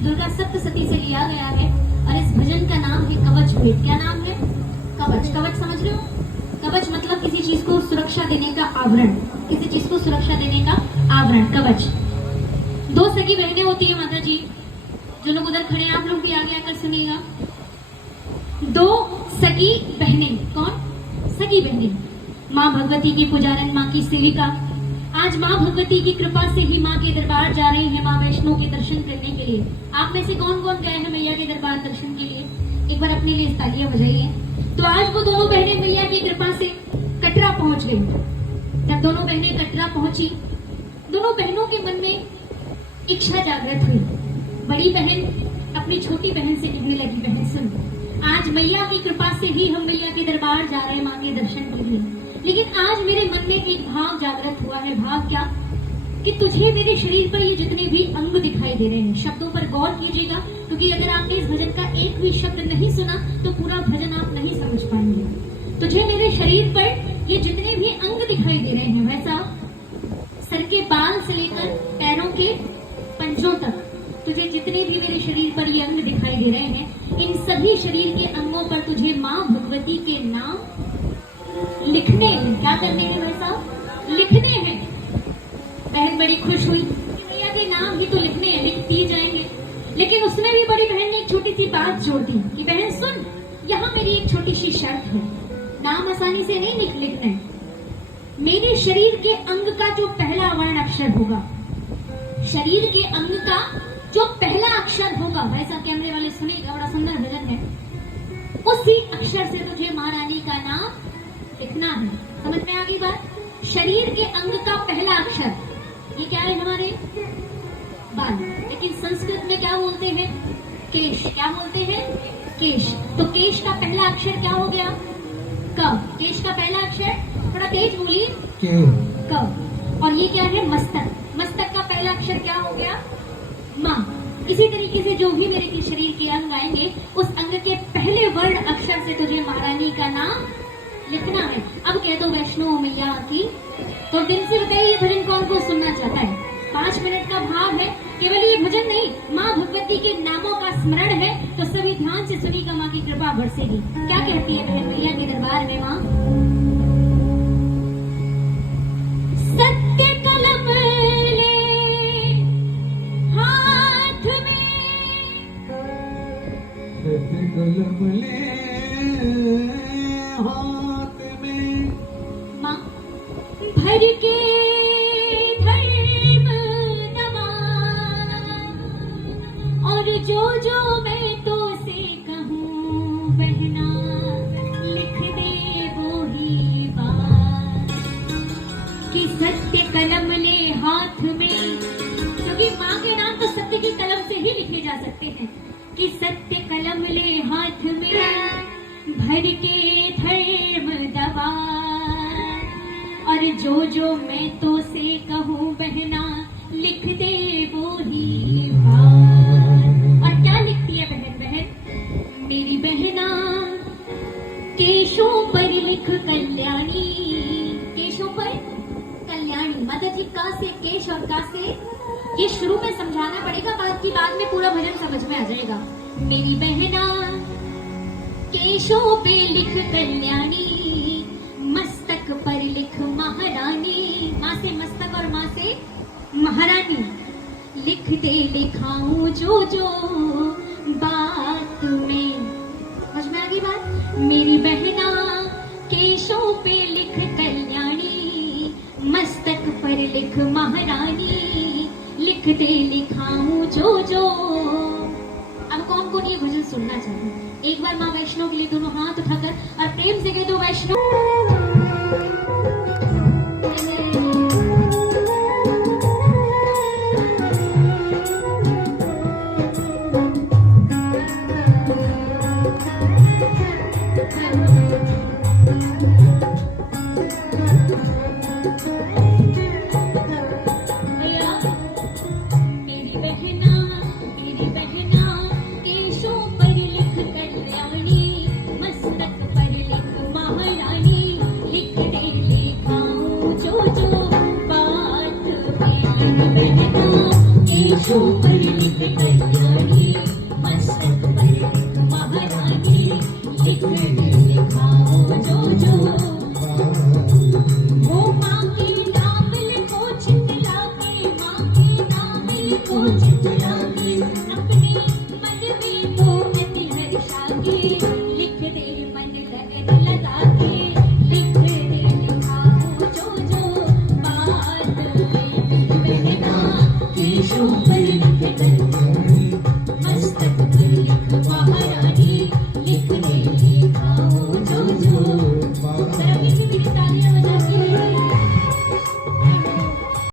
दुर्गा सप्तशती से लिया गया है और इस भजन का नाम है कवच भेद। क्या नाम है? कवच। कवच समझ रहे हो? कवच मतलब किसी चीज को सुरक्षा देने का आवरण, किसी चीज को सुरक्षा देने का आवरण, कवच। दो सगी बहनें होती है माता जी, जो लोग उधर खड़े हैं आप लोग भी आगे आकर सुनिएगा। दो सगी बहनें, कौन? सगी बहनें, माँ भगवती की पुजारन, माँ की सेविका। आज माँ भगवती की कृपा से ही माँ के दरबार जा रही है, माँ वैष्णो के दर्शन करने के लिए। आप में से कौन कौन गए हैं मैया के दरबार दर्शन के लिए? एक बार अपने लिए तालियां बजाइए। तो आज वो दोनों बहनें मैया की कृपा से कटरा पहुंच गई। जब दोनों बहनें कटरा पहुंची, दोनों बहनों के मन में इच्छा जागृत हुई। बड़ी बहन अपनी छोटी बहन से कहने लगी, बहन सुन, आज मैया की कृपा से ही हम मैया के दरबार जा रहे हैं माँ के दर्शन के लिए, लेकिन आज मेरे मन में एक भाव जागृत हुआ है। भाव क्या? कि तुझे मेरे शरीर पर ये जितने भी अंग दिखाई दे रहे हैं, शब्दों पर गौर कीजिएगा, क्योंकि अगर आपने इस भजन का एक भी शब्द नहीं सुना तो पूरा भजन आप नहीं समझ पाएंगे। तुझे मेरे शरीर पर ये जितने भी अंग दिखाई दे रहे हैं, वैसा सर के बाल से लेकर पैरों के पंजों तक तुझे जितने भी मेरे शरीर पर ये अंग दिखाई दे रहे हैं, इन सभी शरीर के अंगों पर तुझे माँ भगवती के नाम लिखने हैं। क्या करने हैं भाई साहब? लिखने हैं। बहन बड़ी खुश हुई, मैया के नाम ही तो लिखने हैं, लिख दिए जाएंगे। लेकिन उसमें भी बड़ी बहन ने एक छोटी सी बात जोड़ दी कि बहन सुन, यहाँ मेरी एक छोटी सी शर्त है, नाम आसानी से नहीं लिखना है। मेरे शरीर के अंग का जो पहला वर्ण अक्षर होगा, शरीर के अंग का जो पहला अक्षर होगा, वैसा कैमरे वाले सुनिएगा, बड़ा सुंदर भजन है, उसी अक्षर से तुझे महारानी का नाम लिखना है। समझ में आ गई बात? शरीर के अंग का पहला अक्षर, ये क्या है? हमारे बाल। लेकिन संस्कृत में क्या बोलते हैं? केश। क्या बोलते हैं? केश। तो केश का पहला अक्षर क्या हो गया? क। केश का पहला अक्षर, थोड़ा तेज बोलिए, क। और ये क्या है? मस्तक। मस्तक का पहला अक्षर क्या हो गया? माँ। इसी तरीके से जो भी मेरे शरीर के अंग आएंगे, उस अंग के पहले वर्ण अक्षर से तुझे महारानी का नाम लिखना है। अब कह दो वैष्णो मैया की। तो दिल से बताइए ये भजन कौन कौन सुनना चाहता है? 5 मिनट का भाव है, केवल ये भजन नहीं, माँ भगवती के नामों का स्मरण है। तो सभी ध्यान से सुनिएगा, माँ की कृपा बरसेगी। क्या कहती है बहन मैया के दरबार में माँ? सत्य कलम ले हाथ में, सत्य कलम ले हाथ में, माँ भर के धर्म दवा, और जो मैं तो से कहूँ बहना, लिख दे वो ही बात। कि सत्य कलम ले हाथ में, क्योंकि माँ के नाम तो सत्य की कलम से ही लिखे जा सकते हैं। कि सत्य कलम ले हाथ में, भर के धर्म दवा, और जो मैं तो से कहूँ बहना, लिख दे वो ही बात। और क्या लिखती है बहन? बहन मेरी बहना, केशों पर लिख कल्याणी। केशों पर कल्याणी। माता जी का से केश और का से, ये शुरू में समझाना पड़ेगा, बाकी बाद में पूरा भजन समझ में आ जाएगा। मेरी बहना केशों पे लिख कल्याणी, मस्तक पर लिख महारानी। माँ से मस्तक और माँ से महारानी। लिख दे लिखाऊं जो बात में। समझ में आ गई बात? मेरी बहना केशों पे लिख कल्याणी, मस्तक पर लिख महारानी। लिख दे लिखाऊं जो। अब कौन कौन ये भजन सुनना चाहते हैं? एक बार माँ वैष्णो के लिए दोनों हाथ उठाकर और प्रेम से कह दो वैष्णो। जो